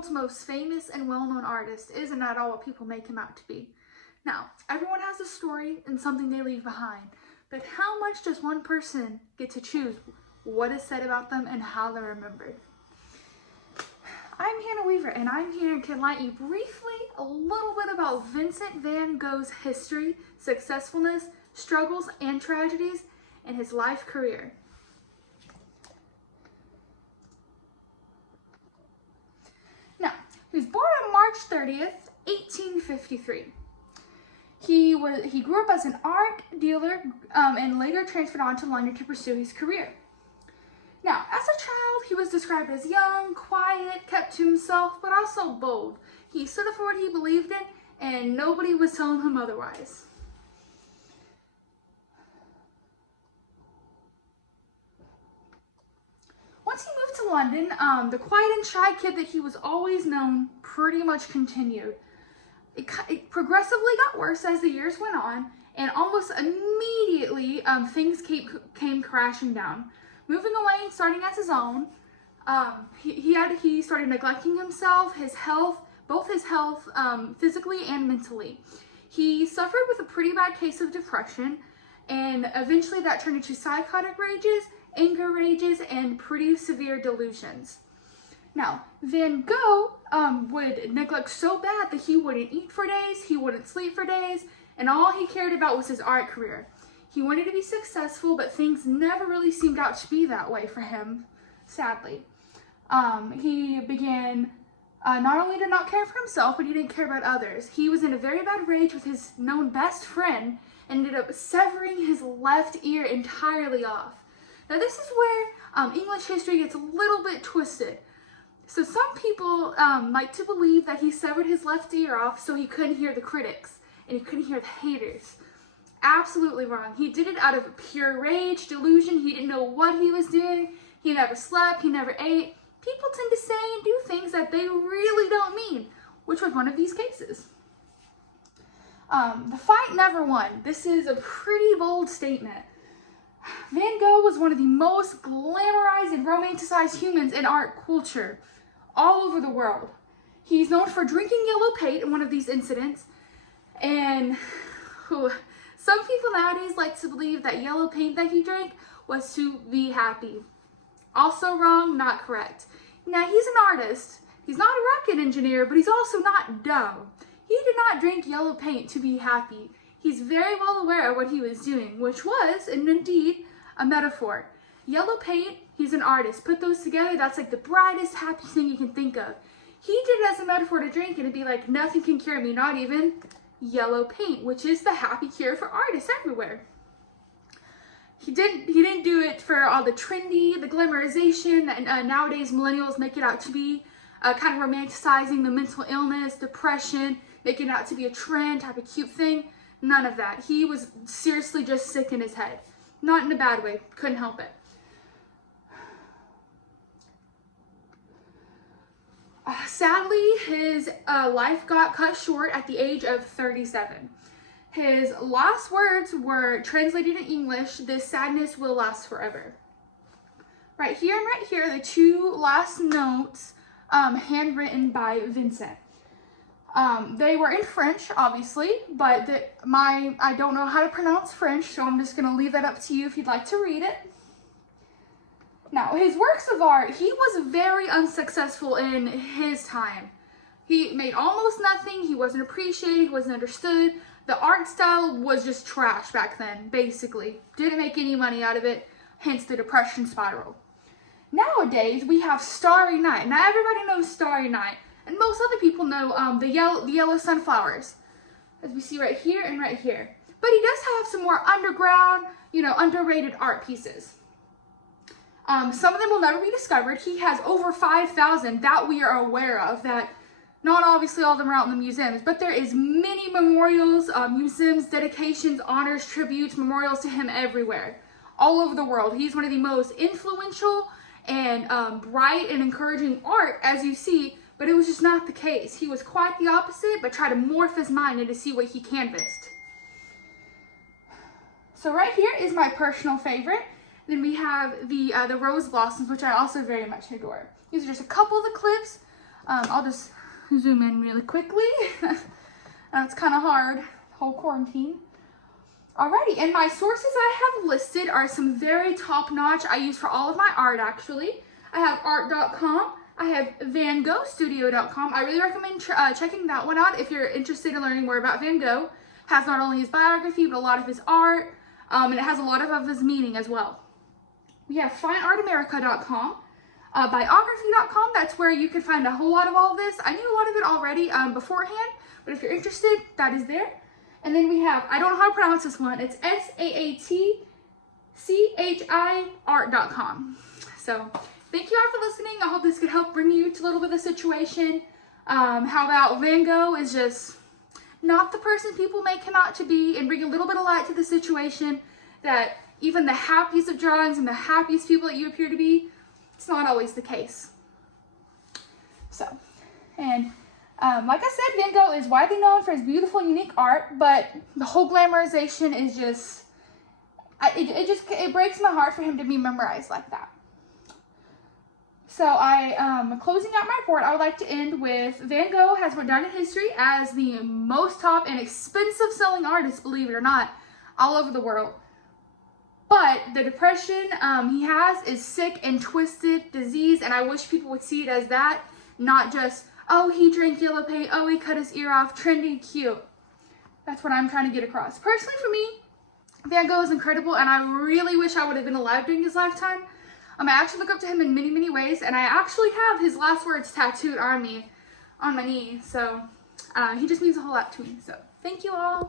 world's most famous and well-known artist isn't at all what people make him out to be. Now, everyone has a story and something they leave behind, but how much does one person get to choose what is said about them and how they're remembered? I'm Hannah Weaver, and I'm here to enlighten you briefly a little bit about Vincent van Gogh's history, successfulness, struggles, and tragedies in his life career. Now, he was born on March 30th, 1853. He grew up as an art dealer and later transferred on to London to pursue his career. Now, as a child, he was described as young, quiet, kept to himself, but also bold. He stood up for what he believed in, and nobody was telling him otherwise. Once he moved to London, the quiet and shy kid that he was always known pretty much continued. It progressively got worse as the years went on, and almost immediately things came crashing down. Moving away and starting as his own, he started neglecting himself, his health, both his health physically and mentally. He suffered with a pretty bad case of depression, and eventually that turned into psychotic rages, anger rages, and pretty severe delusions. Now, Van Gogh would neglect so bad that he wouldn't eat for days, he wouldn't sleep for days, and all he cared about was his art career. He wanted to be successful, but things never really seemed out to be that way for him, sadly. He began not only to not care for himself, but he didn't care about others. He was in a very bad rage with his known best friend and ended up severing his left ear entirely off. Now, this is where English history gets a little bit twisted. So some people like to believe that he severed his left ear off so he couldn't hear the critics and he couldn't hear the haters. Absolutely wrong. He did it out of pure rage, delusion. He didn't know what he was doing. He never slept. He never ate. People tend to say and do things that they really don't mean, which was one of these cases. The fight never won. This is a pretty bold statement. Van Gogh was one of the most glamorized and romanticized humans in art culture all over the world. He's known for drinking yellow paint in one of these incidents, and some people nowadays like to believe that yellow paint that he drank was to be happy. Also wrong, not correct. Now, he's an artist. He's not a rocket engineer, but he's also not dumb. He did not drink yellow paint to be happy. He's very well aware of what he was doing, which was, and indeed, a metaphor. Yellow paint, he's an artist. Put those together, that's like the brightest, happiest thing you can think of. He did it as a metaphor to drink, and it'd be like, nothing can cure me, not even yellow paint, which is the happy cure for artists everywhere. He didn't do it for all the trendy, the glamorization that nowadays millennials make it out to be, kind of romanticizing the mental illness, depression, making it out to be a trend, type of cute thing. None of that. He was seriously just sick in his head. Not in a bad way. Couldn't help it. Sadly, his life got cut short at the age of 37. His last words were translated in English, "This sadness will last forever." Right here and right here are the two last notes handwritten by Vincent. They were in French, obviously, but I don't know how to pronounce French, so I'm just going to leave that up to you if you'd like to read it. Now, his works of art, he was very unsuccessful in his time. He made almost nothing, he wasn't appreciated, he wasn't understood. The art style was just trash back then, basically. Didn't make any money out of it, hence the depression spiral. Nowadays, we have Starry Night. Now, everybody knows Starry Night. And most other people know the yellow sunflowers, as we see right here and right here. But he does have some more underground, underrated art pieces. Some of them will never be discovered. He has over 5,000 that we are aware of, that not obviously all of them are out in the museums, but there is many memorials, museums, dedications, honors, tributes, memorials to him everywhere, all over the world. He's one of the most influential and bright and encouraging art, as you see. But it was just not the case. He was quite the opposite, but tried to morph his mind into see what he canvassed. So right here is my personal favorite. Then we have the rose blossoms, which I also very much adore. These are just a couple of the clips I'll just zoom in really quickly. It's kind of hard, the whole quarantine. Alrighty, and my sources I have listed are some very top-notch I use for all of my art, actually. I have art.com. I have vangoghstudio.com. I really recommend checking that one out if you're interested in learning more about Van Gogh. It has not only his biography, but a lot of his art, and it has a lot of his meaning as well. We have fineartamerica.com. Biography.com, that's where you can find a whole lot of all of this. I knew a lot of it already beforehand, but if you're interested, that is there. And then we have, I don't know how to pronounce this one, it's SAATCHI art.com. So thank you all for listening. I hope this could help bring you to a little bit of the situation. How about Van Gogh is just not the person people make him out to be, and bring a little bit of light to the situation that even the happiest of drawings and the happiest people that you appear to be, it's not always the case. So, and like I said, Van Gogh is widely known for his beautiful, unique art, but the whole glamorization is just, it breaks my heart for him to be memorized like that. So closing out my report, I would like to end with Van Gogh has went down in history as the most top and expensive selling artist, believe it or not, all over the world. But the depression he has is sick and twisted disease, and I wish people would see it as that, not just, oh, he drank yellow paint, oh, he cut his ear off, trendy, cute. That's what I'm trying to get across. Personally, for me, Van Gogh is incredible, and I really wish I would have been alive during his lifetime. I actually look up to him in many, many ways, and I actually have his last words tattooed on me, on my knee. So he just means a whole lot to me. So thank you all.